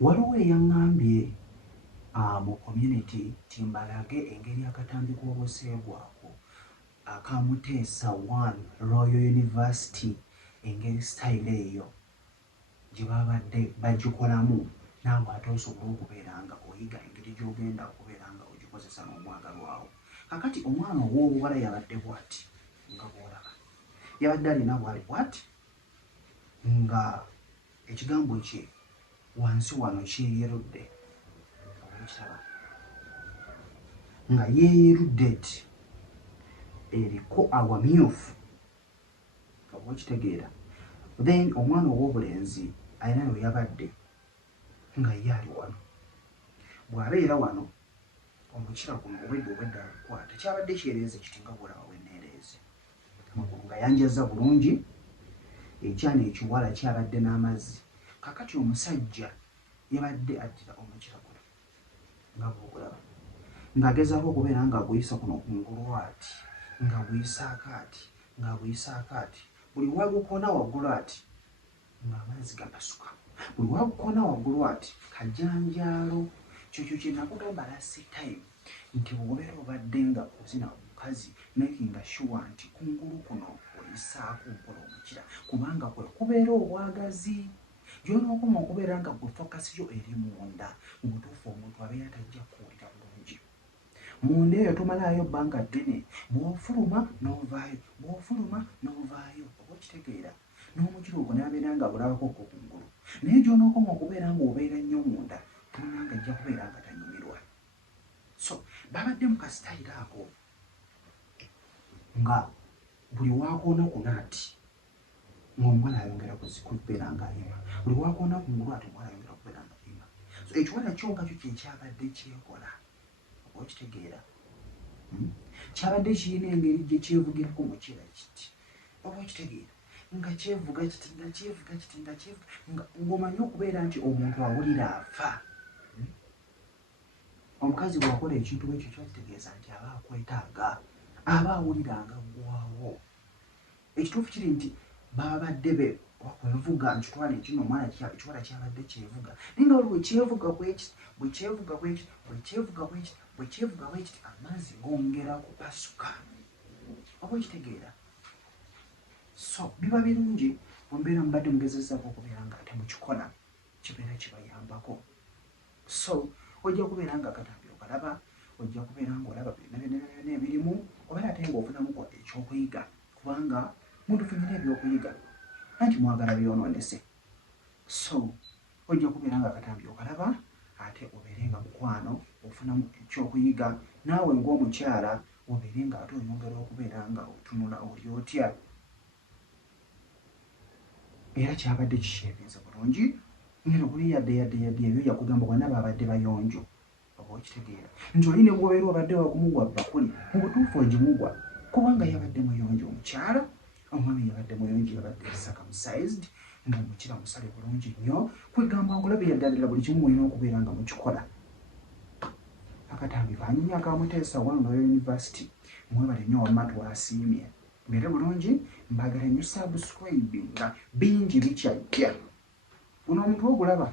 waliwo eyaŋŋambye mu community timbalage engeri akatambi k'obuseegu ako aka Muteesa I Royal University engeri style eyo gye babadde bagikolamu naawe ate osobola okubeera nga oyiga engeri gy'ogenda okubeera nga ogikozesa n'omwagalwawo. Kakati omwana ow'obuwala yabadde bw'ati nga bw'olaba, yabadde alina bwali bw'ati nga ekigambo kye wansi wano kyeyerudde, olekiraba nga yeeyerudde eti eriko awamyufu, nga bw'okitegeera. Then omwana ow'obulenzi alina we yabadde nga ye ali wano, bw'abeera wano omukira guno obwedda akukwata kyabadde kyereeze kiti nga bw'olaba bwenneereeze, amagulu nga yanjaza bulungi, ekyana ekiwala kyabadde n'amazzi. Kakati omusajja yabadde addira omukira guno nga bw'ogulaba, ng'agezaako okubeera ng'aguyisa kuno kungulu ati, ng'aguyisaako ati, ng'aguyisaako ati, buli wagukoona waggulu ati ng'amazzi gapasuka, buli wagukoona waggulu ati kajanjaalo. Kyokyo kye nakugamba last time nti bw'obeera obadde nga ozina omukazi making sure nti kungulu kuno oyisaako mpola omukira, kubanga kwe kubeera obwagazi gy'onookoma okubeera nga gwe fokasi yo eri munda. Mu butuufu omuntu abeera tajja kuwulira bulungi. Munda eyo tomalaayo bbanga ddene, bw'ofuluma n'ovaayo, bw'ofuluma n'ovaayo, oba okitegeera. N'omukira ogwo n'abeera nga bulabako ko kungulu, naye gy'onookoma okubeera ng'obeera nnyo munda tonanga ajja kubeera nga tanyumirwa. So babadde mu kasitayiro ako nga buli waakoona kuno ati ng'omuwala ayongera kubeera ng'ayima, buli waakoona kungulu ati omuwala ayongera kubeera ng'ayima. So ekiwala kyonka kyo kyekyabadde kyekola, oba okitegeera. Kyabadde kirina engeri gye kyevugirako mu kira kiti, oba okitegeera, nga kyevuga kiti nga kyevuga kiti nga kyevuga, ng'omanyi okubeera nti omuntu awulira afa. Omukazi bw'akola ekintu ekyo kyakitegeeza nti aba akwetaaga, aba awulira nga ggwawo. Ekituufu kiri nti babadde be okwevuga nkitwala ekino omwana ekiwala kyabadde kyevuga, naye nga waliwo ekyevuga bwekiti, bwe kyevuga bwekiti, bwe kyevuga bwekiti, bwe kyevuga bwekiti, amazzi gongera kupasuka, oba okitegeera. So biba birungi bwe mbeera mubadde mugezezzaako okubeera nga ate mukikola kibeera kibayambako. So ojja kubeera nga akatambi okalaba, ojja kubeera ng'olaba byonna ebirimu, obeera ate ng'ofunamu ekyokuyiga, kubanga mutufunira ebyokuyiga anti mwagala byonoonese. So ojja kubeera nga akatambi okalaba, ate obeere nga mukwano ofunamu ekyokuyiga, naawe ng'omukyala obeere nga ate oyongera okubeera nga otunula oli otya. Era kyabadde kikyebeeza bulungi, ngeno buli yadde ebyo yakugamba bonna babadde bayonjo, oba okitegeera nti oli ne bw'obeera obadde wakumugwa bakuli mu butuufu ogimugwa, kubanga yabadde muyonjo omukyala, omwami yabadde muyonjo, yabadde circumcised, ng'omukira musale bulungi nnyo, kwegamba ng'olabye yaddalira buli kimu mulina okubeera nga mukikola. Akatambi kanyumya aka Muteesa I Royal University, mwebale nnyo wamma twasiimye. Mbere bulungi mbagala nnyo subscribinga, bingi bikyajja. Guno omuntu ogulaba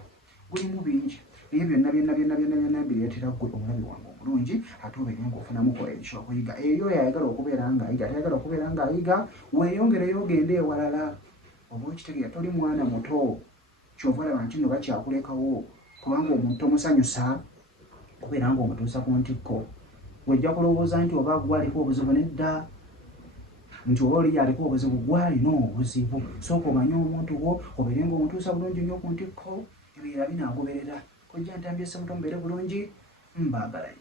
gulimu bingi, naye byonna bireetera ggwe omulabi wange omulungi, ate obeere ng'ofunamuko ekyokuyiga. Eyo yayagala okubeera ng'ayiga, tayagala okubeera ng'ayiga, weeyongereyo ogende ewalala, oba okitegeera. Toli mwana muto kyova olaba nti no bakyakulekawo, kubanga omuntu tomusanyusa kubeera ng'omutuusa ku ntikko. Wejja kulowooza nti oba gwaliko obuzibu, nedda, nti oba oli yaliko obuzibu, gwalina obuzibu. Sooka omanye omuntu wo, obeere ng'omutuusa bulungi nnyo ku ntikko, ebiera binaagoberera. Kojja ntambyese muto mubeere bulungi, mbaagalayo.